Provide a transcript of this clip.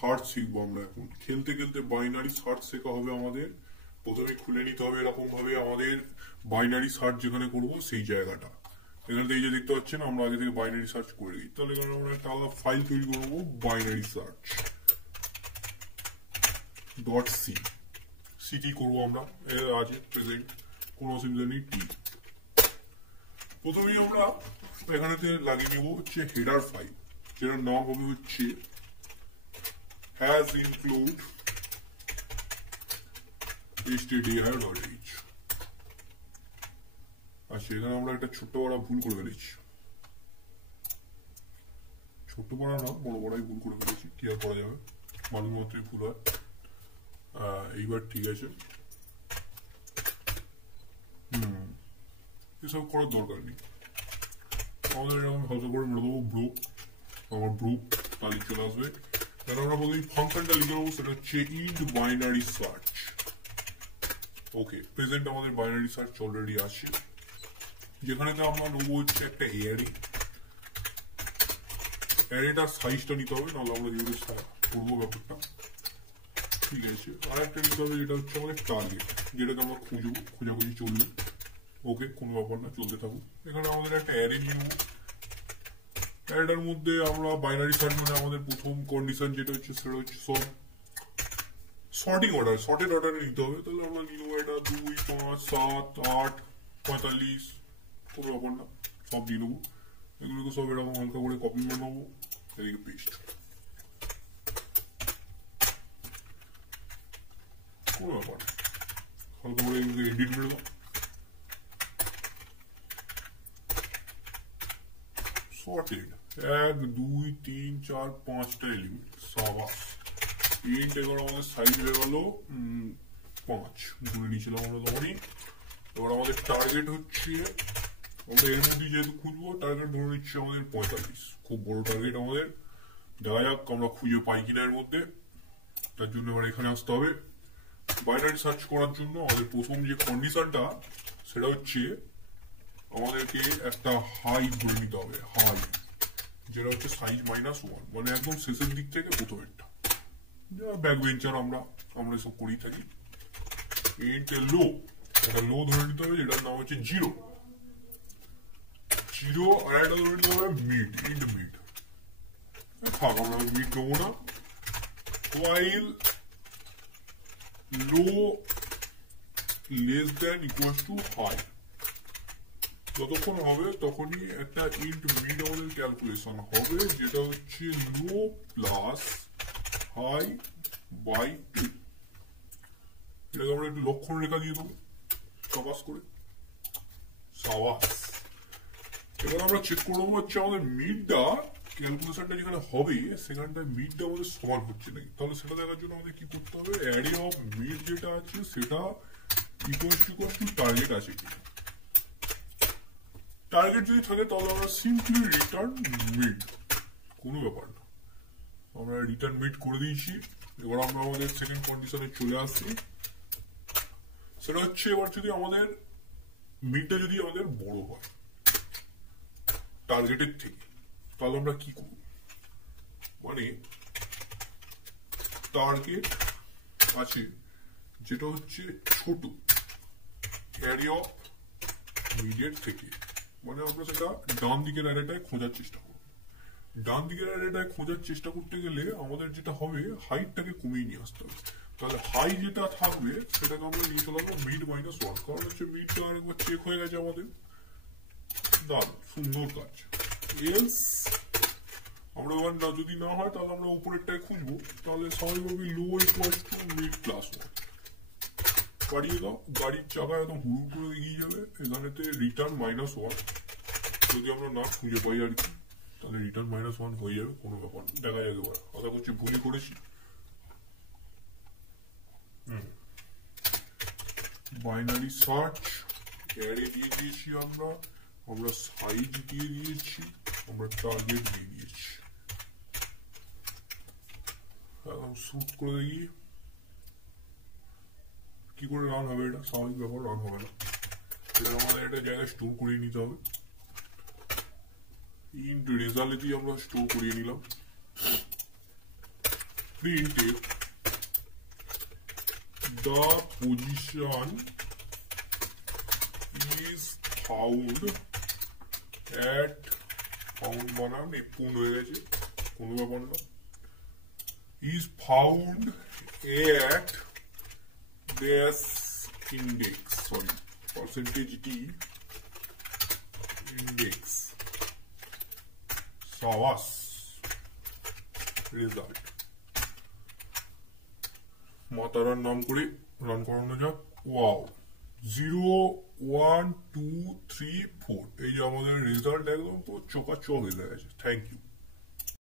Search শিখবো আমরা এখন। খেলতে খেলতে বাইনারি সার্চ শেখা হবে আমাদের। প্রথমে খুলে নিতে হবে এরকম ভাবে আমাদের বাইনারি সার্চ যেখানে করবো সেই জায়গাটা। এখান থেকে যে দেখতে পাচ্ছেন আমরা আগে থেকে বাইনারি সার্চ করে দিই। তাহলে এখানে আমরা একটা আলাদা ফাইল তৈরি করবো, বাইনারি সার্চ .c কি করবো আমরা, আছে প্রেজেন্ট, কোনো অসুবিধা নেই। প্রথমেই আমরা এখানেতে লাগিয়ে নেবো হচ্ছে হেডার ফাইল, যেটার নাম হবে হচ্ছে has include stdir.h। আচ্ছা, এখানে আমরা একটা ছোট্ট বড় ভুল করে ফেলেছি, ছোট্ট বড় না বড় বড়াই ভুল করে ফেলেছি, কি আর করা যাবে, মানুষ মাত্রই ভুল হয়। এইবার ঠিক আছে, এসব করার দরকার নেই আমাদের। এরকম হালকা করে বলে দেবো ব্রুক, আমার ব্রুক তালিকা চলে আসবে। তাহলে আমরা বলি ফাংশনটা লিখে নেবো, সেটা হচ্ছে ইন্ট বাইনারি সার্চ। ওকে, প্রেজেন্ট আমাদের বাইনারি সার্চ অলরেডি আছে, যেখানে আমরা নেবো হচ্ছে একটা অ্যারে। অ্যারেটার সাইজটা নিতে হবে, নাহলে আমরা যেগুলো করবো ব্যাপারটা, ঠিক আছে। আর একটা নিতে হবে যেটা হচ্ছে আমাদের টার্গেট, যেটাকে আমরা খুঁজবো, খোঁজাখুঁজি চলবে। ওকে, কোনো ব্যাপার না, চলতে থাকুক। এখানে আমাদের একটা অ্যারে নিয়ে নেবো। অ্যারেটার মধ্যে আমরা বাইনারি সার্চ মানে আমাদের প্রথম কন্ডিশন যেটা হচ্ছে সেটা হচ্ছে সব সর্টিং অর্ডার, সর্টেড অর্ডারে নিতে হবে। তাহলে আমরা নিয়ে নেবো এটা 2, 5, 7, 8, 45, কোনো ব্যাপার না, সব দিয়ে নেবো। এগুলোকে সব এরকম হালকা করে কপি করে নেবো, এদিকে পেস্ট, কোনো ব্যাপার না, হালকা করে এগুলোকে এডিট করে দাও। সর্টেড 1, 2, 3, 4, 5টা এলিমেন্ট, সাবাস। ইন্ট এবার আমাদের সাইজ হয়ে গেল 5, ধরে নিয়েছিলাম আমরা তখনই। এবার আমাদের টার্গেট হচ্ছে, আমরা এর মধ্যে যেহেতু খুঁজবো, টার্গেট ধরে নিচ্ছে আমাদের 45, খুব বড় টার্গেট আমাদের। দেখা যাক আমরা খুঁজে পাই কিনা এর মধ্যে। তার জন্য এবার এখানে আসতে হবে। বাইনারি সার্চ করার জন্য আমাদের প্রথম যে কন্ডিশনটা সেটা হচ্ছে আমাদেরকে একটা হাই ধরে নিতে হবে, হাই, যেটা হচ্ছে সাইজ -1, মানে একদম শেষের দিক থেকে প্রথমেরটা। ব্যাক বেঞ্চার আমরা এসব করেই থাকি। ইন্ট লো, একটা লো ধরে নিতে হবে, যেটার নাম হচ্ছে 0, আর একটা ধরে নিতে হবে মিড, ইন্ট মিড। থাক, আমরা মিড নেবো না। while low less than equals to high, যতক্ষণ হবে তখনই একটা ইন্ট মিড আমাদের ক্যালকুলেশন হবে, যেটা হচ্ছে লো প্লাস হাই বাই 2। এটাকে আমরা একটু লক্ষণ রেখা দিয়ে দেবো, সাবাস করে, সাবাস। এবার আমরা চেক করে নেবো হচ্ছে আমাদের মিডটা, ক্যালকুলেশনটা যেখানে হবে সেখানটায় মিডটা আমাদের সমান হচ্ছে নাকি। তাহলে সেটা দেখার জন্য আমাদের কি করতে হবে, অ্যারে অফ মিড যেটা আছে সেটা ইকুয়ালস টু টার্গেট আছে কি। টার্গেট যদি থাকে তাহলে আমরা সিম্পলি রিটার্ন মিড, কোনো ব্যাপার না, আমরা রিটার্ন মিড করে দিয়েছি। এবার আমরা আমাদের সেকেন্ড কন্ডিশনে চলে আসছি, সেটা হচ্ছে এবার যদি আমাদের মিডটা যদি আমাদের বড় হয় টার্গেটের থেকে, তাহলে আমরা কি করব, মানে টার্গেট আছে যেটা হচ্ছে ছোট অ্যারে অফ মিডের থেকে, মানে আমরা সেটা ডান দিকের অ্যারেটায় খোঁজার চেষ্টা করব। ডান দিকের অ্যারেটায় খোঁজার চেষ্টা করতে গেলে আমাদের যেটা হবে হাইটটাকে কমিয়ে নিয়ে আসতে হবে। তাহলে হাই যেটা থাকবে সেটাকে আমরা নিয়ে চলে আসবো মিড -1, কারণ হচ্ছে মিডটা আরেকবার চেক হয়ে গেছে আমাদের। দারুণ সুন্দর কাজ। এলস আমরা এবার যদি না হয় তাহলে আমরা উপরেরটায় খুঁজবো। তাহলে স্বাভাবিকভাবে লো ইকুয়ালস টু মিড +1 বাড়িয়ে দাও, গাড়ির চাকা একদম হুড় করে এগিয়ে যাবে। এখানেতে রিটার্ন -1, যদি আমরা না খুঁজে পাই আর কি, তাহলে রিটার্ন -1 হয়ে যাবে, কোনো ব্যাপার না। দেখা যাবে এবার, কথা করছি ভুলই করেছি। বাইনারি সার্চ অ্যারে দিয়ে দিয়েছি আমরা সাইজ দিয়ে দিয়েছি, আমরা টার্গেট দিয়ে দিয়েছি। এখন শুট করে দেখি কি করে রান হবে। এটা স্বাভাবিক ব্যাপার, রান হবে না, এটা আমাদের একটা জায়গায় স্টোর করিয়ে নিতে হবে। ইন্ট রেজাল্ট দিয়ে আমরা স্টোর করিয়ে নিলাম। printf the position is found at found বানান এই পূর্ণ হয়ে গেছে কোনো ব্যাপার না is found at this index sorry percentage d index সাবাস রেজাল্ট মাতারার নাম করে রান করানো যাক ওয়াও 0 1 2 3 4 এই যে আমাদের রেজাল্ট একদম তো চোকাচোক হয়ে গেছে থ্যাংক ইউ